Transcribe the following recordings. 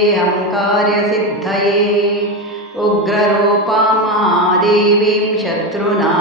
वन्देऽहं कार्यसिद्धये उग्ररूपां महादेवीं शत्रुनाशनतत्परां।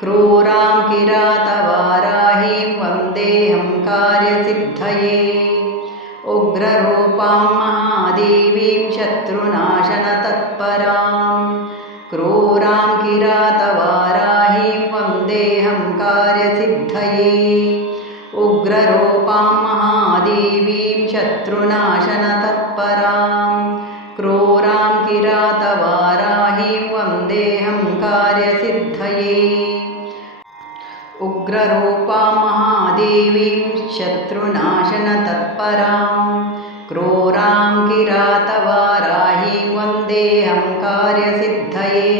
क्रूरां किरातवाराहीं वन्देऽहं कार्यसिद्धये उग्ररूपां महादेवीं शत्रुनाशनतत्परां। क्रूरां किरातवाराहीं वन्देऽहं कार्यसिद्धये उग्ररूपां महादेवीं शत्रुनाशनतत्परां क्रूरां किरातवाराहीं वन्देऽहं कार्यसिद्धये। उग्ररूपां महादेवीं शत्रुनाशनतत्परां क्रूरां किरातवाराहीं वन्देऽहं कार्यसिद्धये।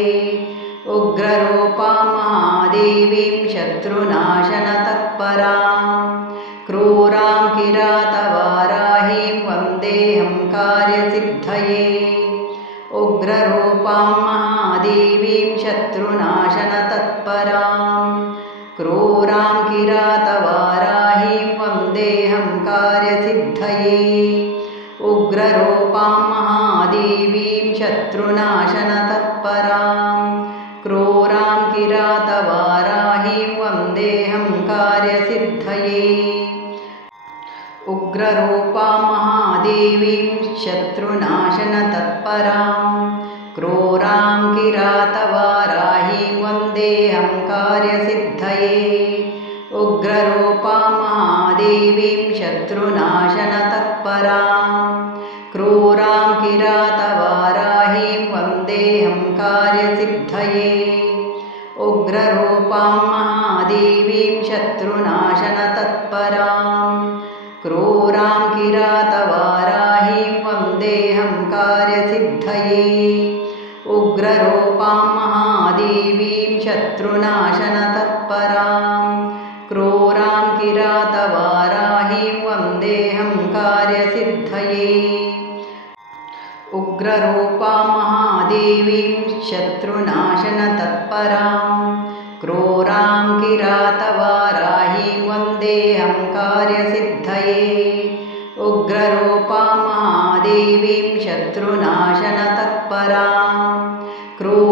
उग्ररूपां महादेवीं शत्रुनाशनतत्परां क्रूरां क्रूरां किरातवाराहीं वन्देऽहं कार्यसिद्धये। उग्ररूपां महादेवीं शत्रुनाशनतत्परां। क्रूरां किरातवाराहीं वन्देऽहं कार्यसिद्धये। उग्ररूपां महादेवीं शत्रुनाशनतत्परां। क्रूरां किरातवाराहीं महादेवीं शत्रुनाशनतत्परां क्रूरां किरातवाराहीं वन्देऽहं कार्यसिद्धये। उग्ररूपां महादेवीं शत्रुनाशनतत्परां क्रूरां किरातवाराहीं वन्देऽहं कार्यसिद्धये। उग्ररूपां महादेवीं शत्रुनाशनतत्परां क्रूरां किरातवाराहीं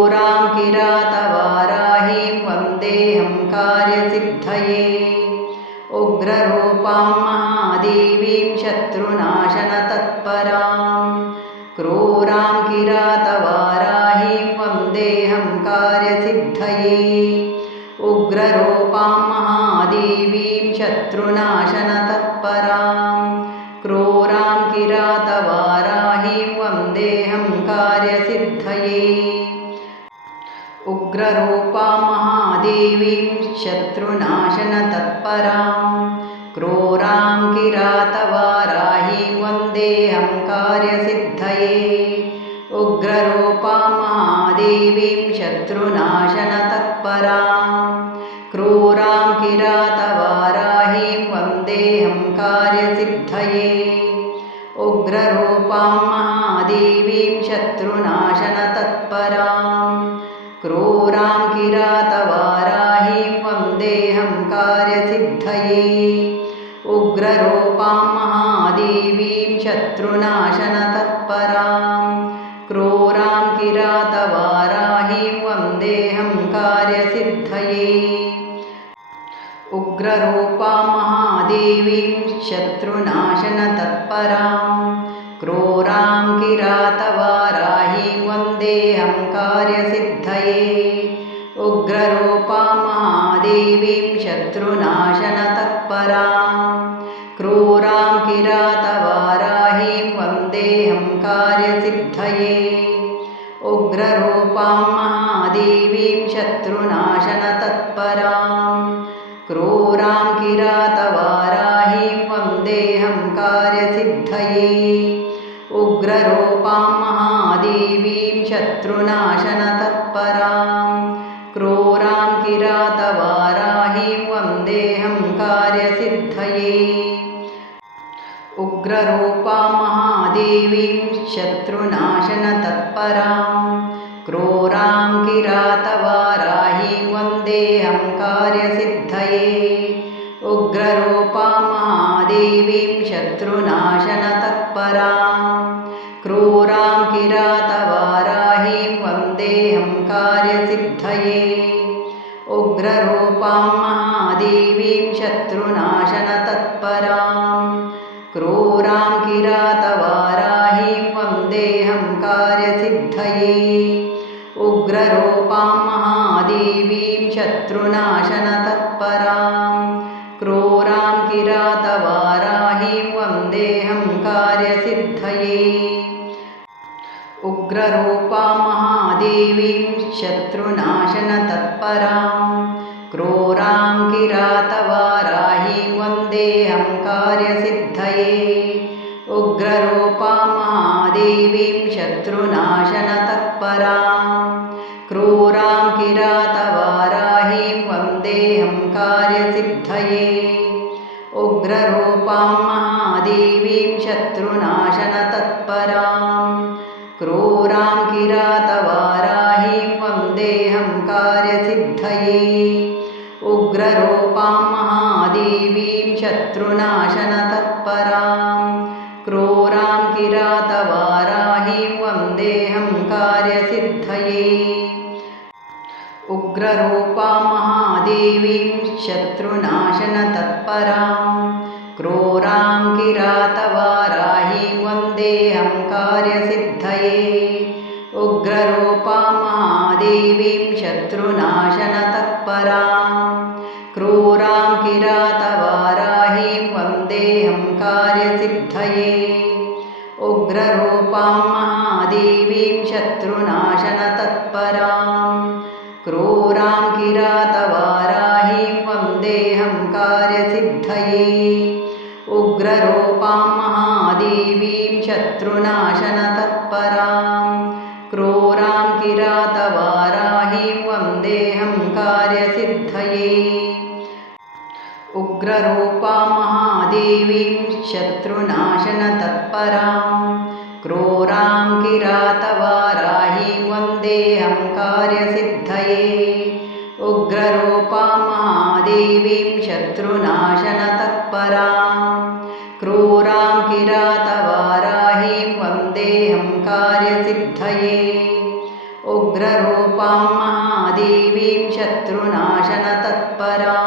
उग्ररूपां महादेवीं शत्रुनाशनतत्परां। क्रूरां किरातवाराहीं वन्देऽहं कार्यसिद्धये। उग्ररूपां महादेवीं शत्रुनाशनतत्परां महादेवीं शत्रुनाशनतत्परां क्रूरां किरातवाराहीं वन्देऽहं कार्यसिद्धये। उग्ररूपां महादेवीं शत्रुनाशनतत्परां क्रूरां किरातवाराहीं वन्देऽहं कार्यसिद्धये। उग्ररूपां महादेवीं शत्रुनाशनतत्परां क्रूरां किरातवाराहीं उग्ररूपां महादेवीं शत्रुनाशनतत्परां। क्रूरां किरातवाराहीं वन्देऽहं कार्यसिद्धये। उग्ररूपां महादेवीं शत्रुनाशनतत्परां। क्रूरां किरातवाराहीं वन्देऽहं कार्यसिद्धये। उग्ररूपां महादेवीं शत्रुनाशनतत्परां। शत्रुनाशनतत्परां क्रूरां किरातवाराहीं वन्देऽहं कार्यसिद्धये। उग्ररूपां महादेवीं शत्रुनाशनतत्परां क्रूरां किरातवाराहीं वन्देऽहं कार्यसिद्धये। उग्ररूपां महादेवीं शत्रुनाशनतत्परां क्रूरां किरातवाराहीं वन्देऽहं कार्यसिद्धये। उग्ररूपां महादेवीं शत्रुनाशनतत्परां महादेवीं शत्रुनाशनतत्परां। क्रूरां किरातवाराहीं वन्देऽहं कार्यसिद्धये। उग्ररूपां महादेवीं शत्रुनाशनतत्परां। क्रूरां किरातवाराहीं वन्देऽहं कार्यसिद्धये। उग्ररूपां महादेवीं शत्रुनाशनतत्परां। महादेवीं शत्रुनाशनतत्परां क्रूरां किरातवाराहीं वन्देऽहं कार्यसिद्धये। उग्ररूपां महादेवीं शत्रुनाशनतत्परां क्रूरां किरातवाराहीं वन्देऽहं कार्यसिद्धये। उग्ररूपां महादेवीं शत्रुनाशनतत्परां वन्देऽहं कार्यसिद्धये उग्ररूपां महादेवीं शत्रुनाशनतत्परां। क्रूरां किरातवाराहीं वन्देऽहं कार्यसिद्धये उग्ररूपां महादेवीं शत्रुनाशनतत्परां। क्रूरां किरातवाराहीं वन्देऽहं कार्यसिद्धये उग्ररूपां महादेवीं शत्रुनाशनतत्परां, क्रूरां किरातवाराहीं वन्देऽहं कार्यसिद्धये, उग्ररूपां महादेवीं शत्रुनाशनतत्परां, क्रूरां किरातवाराहीं वन्देऽहं कार्यसिद्धये, उग्ररूपां महादेवीं शत्रुनाशनतत्परां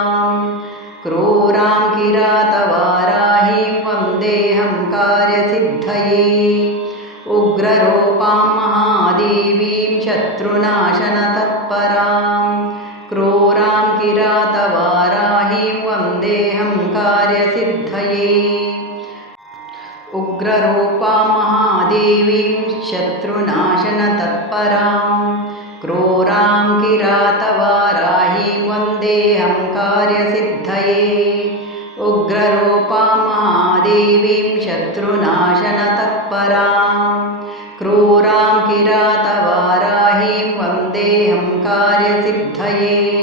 शत्रुनाशनतत्परां। क्रूरां किरातवाराहीं वन्देऽहं कार्यसिद्धये। उग्ररूपां महादेवीं शत्रुनाशनतत्परां। क्रूरां किरातवाराहीं वन्देऽहं कार्यसिद्धये।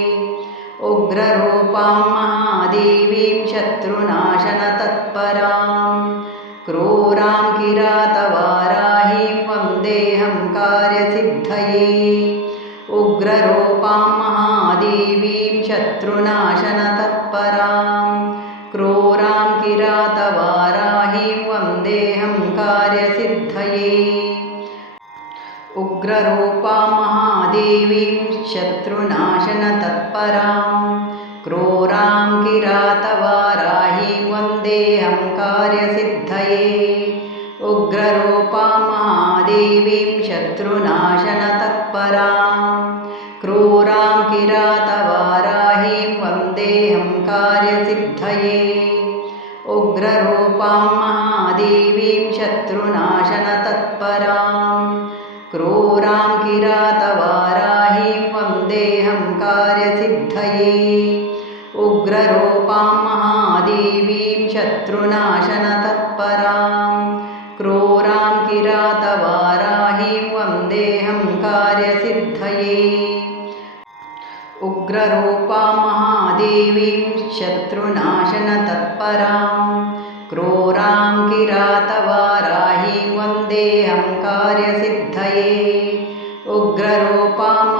महादेवीं शत्रुनाशनतत्परां। क्रूरां किरातवाराहीं महादेवीं शत्रुनाशनतत्परां। क्रूरां किरातवाराहीं वन्देऽहं कार्यसिद्धये। उग्ररूपां महादेवीं शत्रुनाशनतत्परां। क्रूरां किरातवाराहीं वन्देऽहं कार्यसिद्धये। उग्ररूपां महादेवीं शत्रुनाशनतत्परां कार्यसिद्धये उग्ररूपां महादेवीं शत्रुनाशनतत्परां, क्रूरां किरातवाराहीं वन्देऽहं कार्यसिद्धये। उग्ररूपां महादेवीं शत्रुनाशनतत्परां, क्रूरां किरातवाराहीं वन्देऽहं कार्यसिद्धये। उग्ररूपां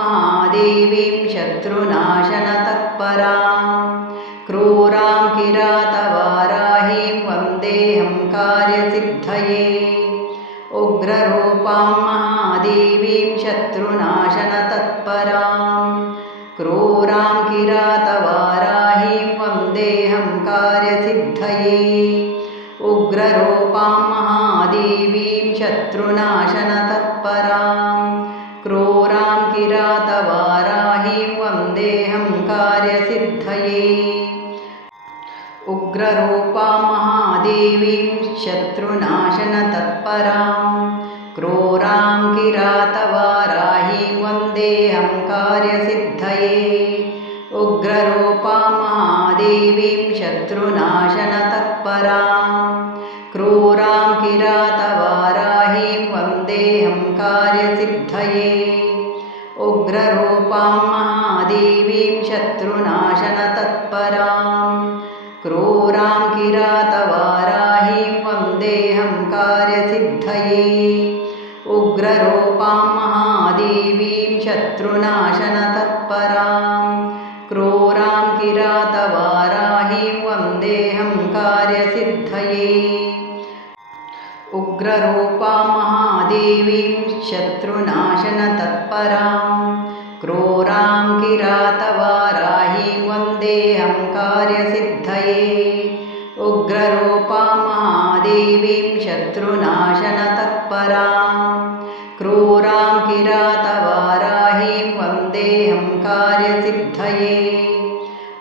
महादेवीं शत्रुनाशनतत्परां। क्रूरां किरातवाराहीं वन्देऽहं कार्यसिद्धये। उग्ररूपां महादेवीं शत्रुनाशनतत्परां। क्रूरां किरातवाराहीं वन्देऽहं कार्यसिद्धये। उग्ररूपां महादेवीं शत्रुनाशनतत्परां। शत्रुनाशनतत्परां क्रूरां किरातवाराहीं वन्देऽहं कार्यसिद्धये। उग्ररूपां महादेवीं शत्रुनाशनतत्परां क्रूरां किरातवाराहीं वन्देऽहं कार्यसिद्धये उग्ररूपां महादेवीं शत्रुनाशनतत्परां क्रूरां किरातवाराहीं वन्देऽहं कार्यसिद्धये उग्ररूपां महादेवीं शत्रुनाशनतत्परां क्रूरां किरातवाराहीं वन्देऽहं कार्यसिद्धये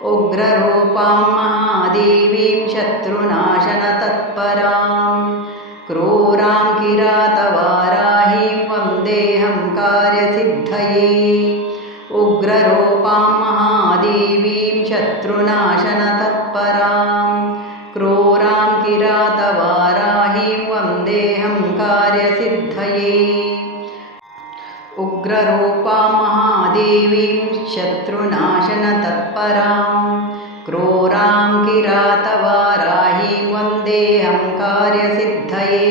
उग्ररूपां महादेवीं शत्रुनाशनतत्परां। क्रूरां किरातवाराहीं वन्देऽहं कार्यसिद्धये। उग्ररूपां महादेवीं शत्रुनाशनतत्परां उग्ररूपां महादेवीं शत्रुनाशनतत्परां क्रूरां किरातवाराहीं वन्देऽहं कार्यसिद्धये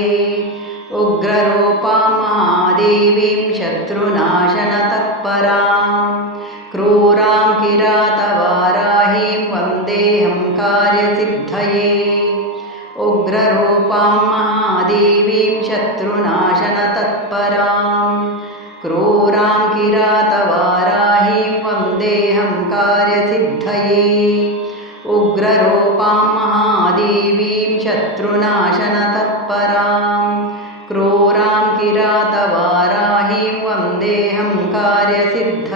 उग्ररूपां महादेवीं शत्रुनाशनतत्परां क्रूरां किरातवाराहीं वन्देऽहं कार्यसिद्धये उग्ररूपां महादेवीं शत्रुनाशनतत्परां क्रूरां किरातवाराहीं वन्देऽहं कार्यसिद्धये। उग्ररूपां महादेवीं शत्रुनाशनतत्परां। क्रूरां किरातवाराहीं वन्देऽहं कार्यसिद्धये